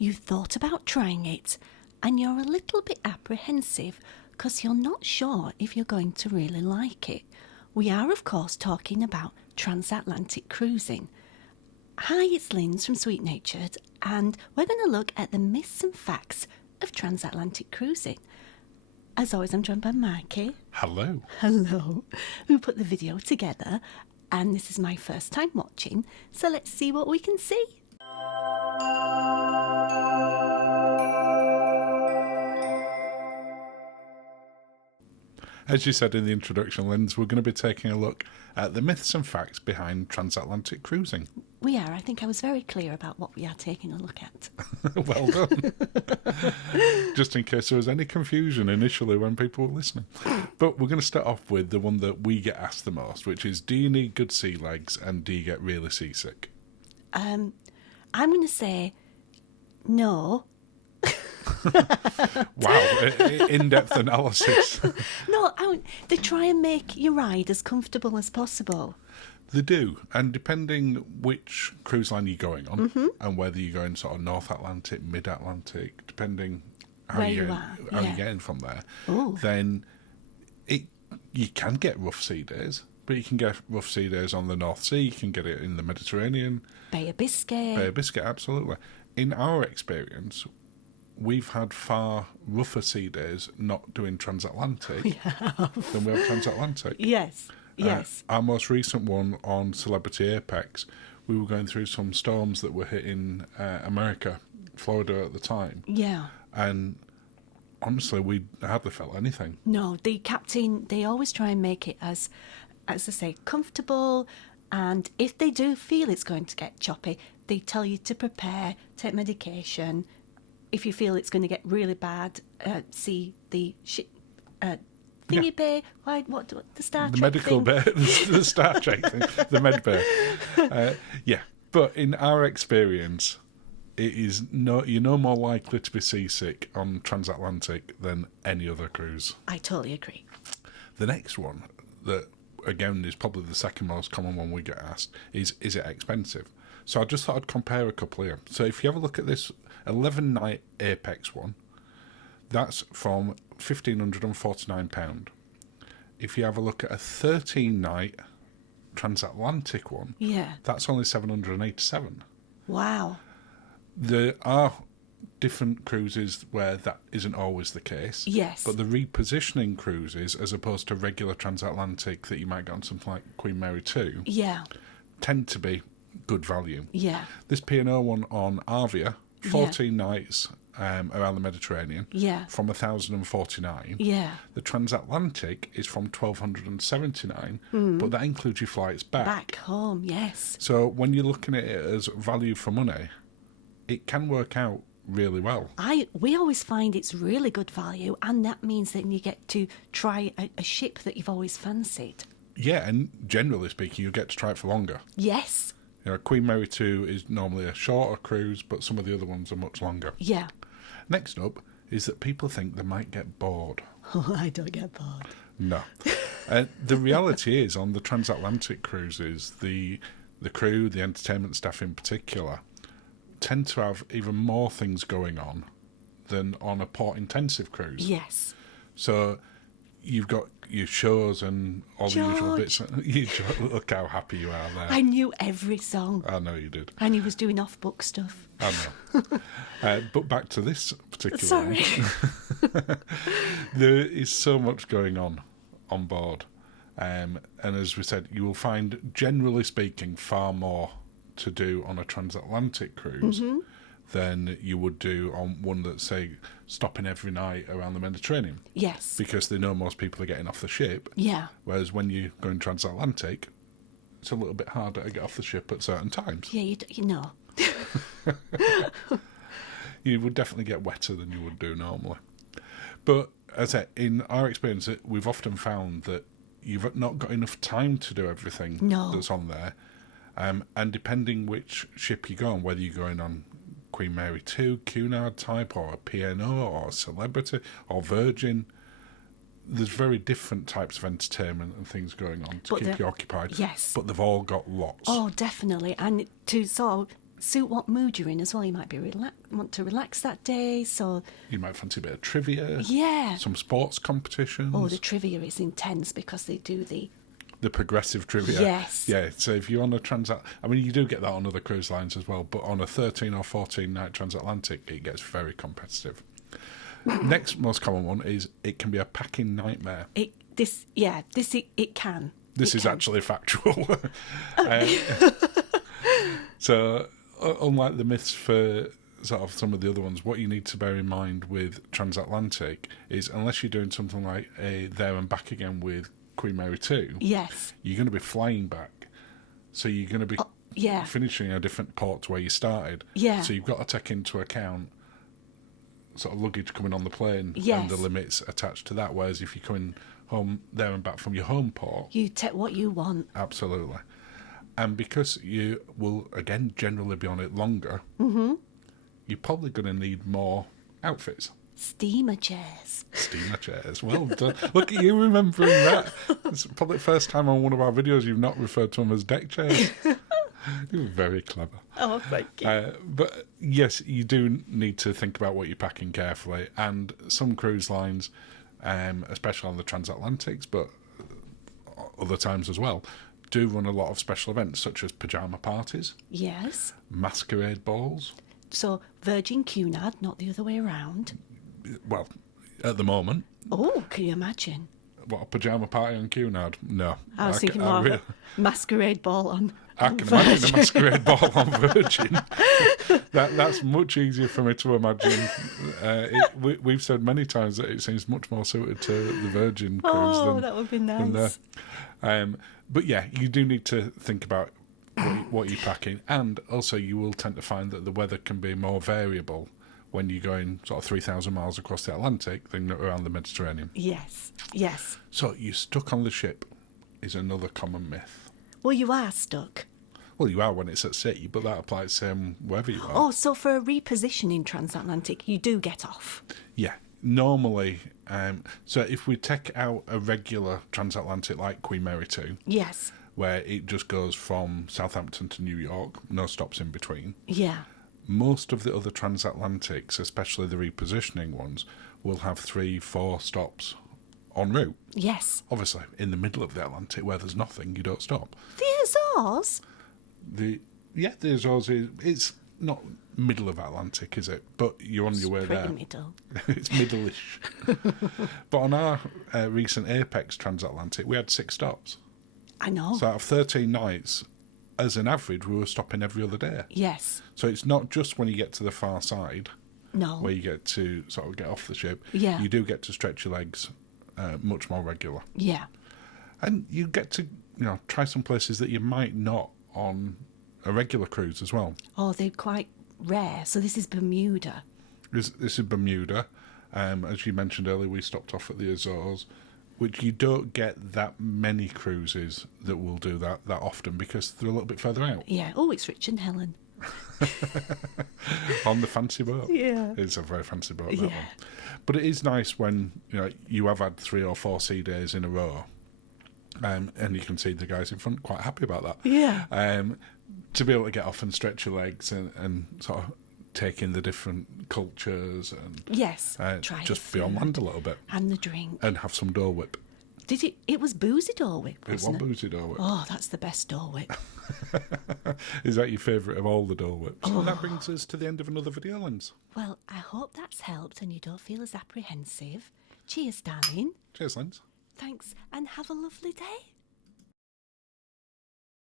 You've thought about trying it, and you're a little bit apprehensive because you're not sure if you're going to really like it. We are, of course, talking about Transatlantic Cruising. Hi, it's Linz from Sweet Natured, and we're going to look at the myths and facts of Transatlantic Cruising. As always, I'm joined by Mikey. Hello. Hello. Who put the video together, and this is my first time watching, so let's see what we can see. As you said in the introduction, Linz, we're going to be taking a look at the myths and facts behind transatlantic cruising. We are. I think I was very clear about what we are taking a look at. Well done. Just in case there was any confusion initially when people were listening. But we're going to start off with the one that we get asked the most, which is, do you need good sea legs and do you get really seasick? I'm going to say no. Wow, in-depth analysis. No, they try and make your ride as comfortable as possible. They do, and depending which cruise line you're going on, and whether you're going sort of North Atlantic, Mid-Atlantic, depending how you're getting from there, then you can get rough sea days, but you can get rough sea days on the North Sea, you can get it in the Mediterranean. Bay of Biscay, absolutely. In our experience, we've had far rougher sea days not doing transatlantic than we have transatlantic. Yes. Our most recent one on Celebrity Apex, we were going through some storms that were hitting America, Florida at the time. Yeah. And honestly, we hardly felt anything. No, the captain, they always try and make it as I say, comfortable. And if they do feel it's going to get choppy, they tell you to prepare, take medication. If you feel it's going to get really bad, see the thingy bay. What the Star Trek the medical thing? bay, the Star Trek thing, the med bay. But in our experience, it is you're no more likely to be seasick on transatlantic than any other cruise. I totally agree. The next one, that again is probably the second most common one we get asked, is it expensive? So I just thought I'd compare a couple here. So if you have a look at this 11-night Apex one, that's from £1,549. If you have a look at a 13-night transatlantic one, that's only £787. Wow. There are different cruises where that isn't always the case. Yes. But the repositioning cruises, as opposed to regular transatlantic that you might get on something like Queen Mary 2, tend to be good value. Yeah. This P&O one on Arvia, 14 nights around the Mediterranean, from 1,049. Yeah. The transatlantic is from 1,279, but that includes your flights back. Back home, yes. So when you're looking at it as value for money, it can work out really well. We always find it's really good value, and that means that you get to try a ship that you've always fancied. Yeah, and generally speaking, you get to try it for longer. Yes. You know, Queen Mary 2 is normally a shorter cruise, but some of the other ones are much longer. Yeah. Next up is that people think they might get bored. Oh, I don't get bored. No. The reality is, on the transatlantic cruises, the crew, the entertainment staff in particular, tend to have even more things going on than on a port-intensive cruise. Yes. So you've got your shows and all the usual bits. Look how happy you are there. I knew every song. I know you did. And he was doing off-book stuff. I know. But back to this particular one. There is so much going on board. And as we said, you will find, generally speaking, far more to do on a transatlantic cruise than you would do on one that's, say, stopping every night around the Mediterranean. Yes. Because they know most people are getting off the ship. Yeah. Whereas when you're going transatlantic, it's a little bit harder to get off the ship at certain times. Yeah, you know. You would definitely get wetter than you would do normally. But as I said, in our experience, we've often found that you've not got enough time to do everything that's on there. And depending which ship you go on, whether you're going on Queen Mary 2, Cunard type, or a P&O, or a Celebrity, or Virgin, there's very different types of entertainment and things going on to keep you occupied. Yes. But they've all got lots. Oh, definitely. And to sort of suit what mood you're in as well. You might be want to relax that day, so you might fancy a bit of trivia. Yeah. Some sports competitions. Oh, the trivia is intense because they do the progressive trivia. Yes. Yeah, so if you're on a I mean, you do get that on other cruise lines as well, but on a 13 or 14 night transatlantic, it gets very competitive. Next most common one is it can be a packing nightmare. It can. This is actually factual. So, unlike the myths for sort of some of the other ones, what you need to bear in mind with Transatlantic is unless you're doing something like a there and back again with Queen Mary 2, yes, you're going to be flying back. So you're going to be finishing a different port to where you started. Yeah. So you've got to take into account sort of luggage coming on the plane Yes. and the limits attached to that. Whereas if you're coming home there and back from your home port, you take what you want. Absolutely. And because you will, again, generally be on it longer, you're probably going to need more outfits. Steamer chairs. Steamer chairs. Well done. Look at you remembering that. It's probably the first time on one of our videos you've not referred to them as deck chairs. You're very clever. Oh, thank you. But yes, you do need to think about what you're packing carefully. And some cruise lines, especially on the transatlantics, but other times as well, do run a lot of special events such as pyjama parties. Yes. Masquerade balls. So Virgin Cunard, not the other way around. Well, at the moment. Oh, can you imagine? What, a pyjama party on Cunard? No. I was thinking more of a masquerade ball on I can imagine a masquerade ball on Virgin. That's much easier for me to imagine. We've said many times that it seems much more suited to the Virgin cruise than that would be nice. But yeah, you do need to think about what you're packing, and also you will tend to find that the weather can be more variable when you're going sort of 3,000 miles across the Atlantic than around the Mediterranean. Yes, yes. So you're stuck on the ship is another common myth. Well, you are stuck. Well, you are when it's at sea, but that applies wherever you are. Oh, so for a repositioning transatlantic, you do get off? Yeah. Normally, so if we take out a regular transatlantic like Queen Mary 2... Yes. Where it just goes from Southampton to New York, no stops in between. Yeah. Most of the other transatlantics, especially the repositioning ones, will have 3-4 stops en route. Yes. Obviously, in the middle of the Atlantic where there's nothing, you don't stop. The Azores? The Azores it's not middle of Atlantic, is it? But you're on your way there. Pretty middle. It's middle-ish. But on our recent Apex transatlantic, we had 6 stops. I know. So out of 13 nights, as an average, we were stopping every other day. Yes. So it's not just when you get to the far side, no, where you get to sort of get off the ship. Yeah. You do get to stretch your legs much more regular. Yeah. And you get to try some places that you might not on a regular cruise as well. Oh, they're quite rare. So this is Bermuda. This is Bermuda. As you mentioned earlier, we stopped off at the Azores, which you don't get that many cruises that will do that often because they're a little bit further out. Yeah. Oh, it's Rich and Helen. On the fancy boat. Yeah. It's a very fancy boat, that one. But it is nice when you have had 3 or 4 sea days in a row, and you can see the guys in front quite happy about that. Yeah. To be able to get off and stretch your legs and sort of take in the different cultures and try just be on land a little bit. And the drink. And have some Dole Whip. Did it? It was boozy Dole Whip, wasn't it? It was boozy Dole Whip. Oh, that's the best Dole Whip. Is that your favourite of all the Dole Whips? Oh. And that brings us to the end of another video, Linz. Well, I hope that's helped and you don't feel as apprehensive. Cheers, darling. Cheers, Linz. Thanks, and have a lovely day.